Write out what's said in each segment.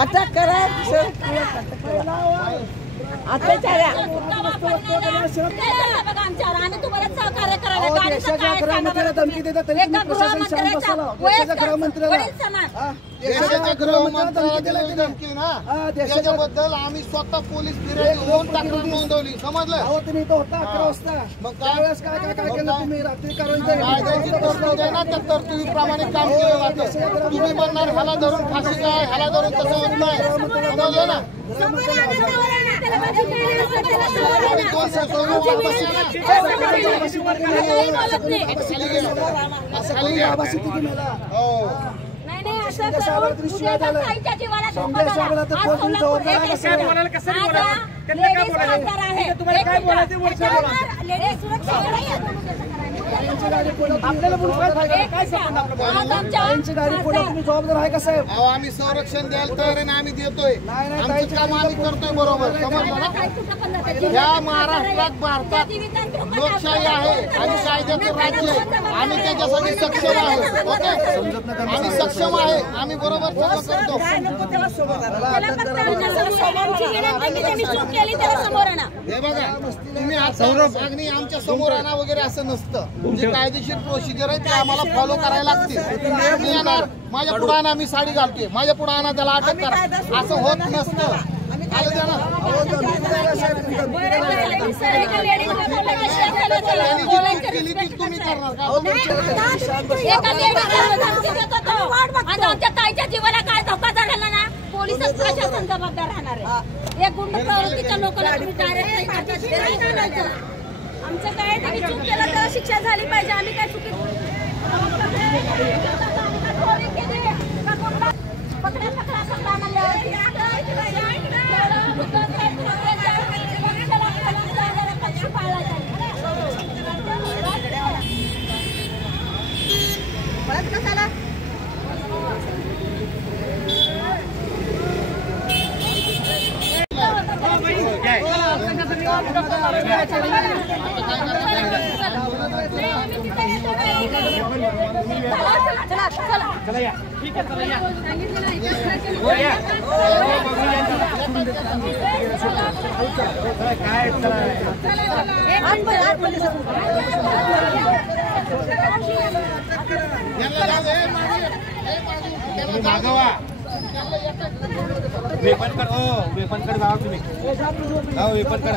अटक करा अत्याचार आम्ही तुम्हाला सहकार्य करायला धमकी देतात तरी प्रशासन शांत बसला. देशाच्या गृहमंत्र्याला धमकी ना त्याच्याबद्दल आम्ही स्वतः पोलीस फिर्याद घेऊन तक्रार नोंदवली. समजलं? अहो तुम्ही इथं होता 11 वाजता. मग त्यावेळेस काय केलं तुम्ही? रात्री कायद्याची तरतूद आहे ना, त्या तरतुदीप्रमाणे काम केलं जातं. तुम्ही म्हणणार ह्याला धरून फाशी काय, ह्याला धरून तसं होत नाही. समजलं ना? जबाबदार आहे का साहेब? आम्ही संरक्षण द्यायला तयार आहे ना, आम्ही देतोय. आमचं काम आम्ही करतोय बरोबर. समजलं ना? या महाराष्ट्रात भारतात लोकशाही आहे आणि कायद्याचं राज्य आहे. आम्ही त्याच्यासाठी सक्षम आहे. ओके, आम्ही सक्षम आहे. आम्ही बरोबर करतो. हे बघा, तुम्ही मागणी आमच्या समोर आणा वगैरे असं नसतं. जे कायदेशीर प्रोसिजर आहे ते आम्हाला फॉलो करायला लागते. मी येणार, माझ्या पुढे आणा, मी साडी घालते, माझ्या पुढे आणा, त्याला अटक करा, असं होत नसतं. आलं द्या ना. तुम्ही करणार आमच्या ताईच्या जीवाला काय धोका झाला ना, पोलीसच प्रशासन जबाबदार राहणार आहे. एक गुंड प्रवृत्तीच्या लोकांना तुम्ही डायरेक्ट आमचं काय आम्ही चूक केलं तर शिक्षा झाली पाहिजे. आम्ही काय चुकी कशाला चला या. ठीक आहे, चला या. काय मागवा वेपन कड. हो, वेपन कड जावा तुम्ही. हो, वेपन कड.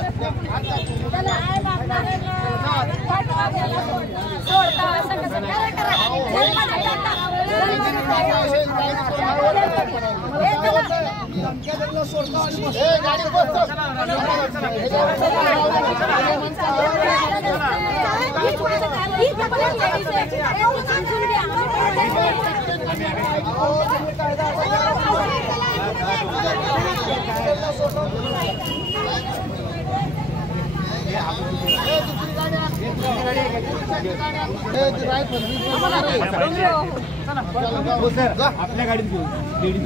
आपल्या गाडीत घेऊन लेडीज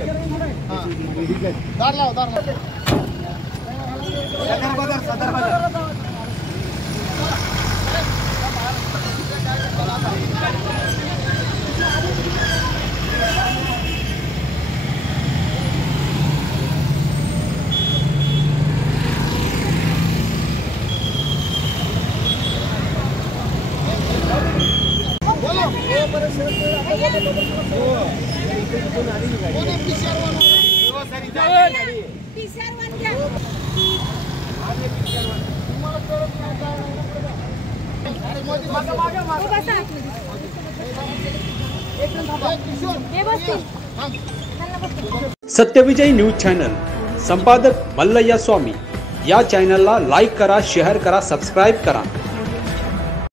दार लाव, दार लाव. सदर बाजार, सदर बाजार. सत्यविजय न्यूज चॅनल संपादक मल्लय्या स्वामी या चॅनलला लाईक करा, शेअर करा, सबस्क्राईब करा.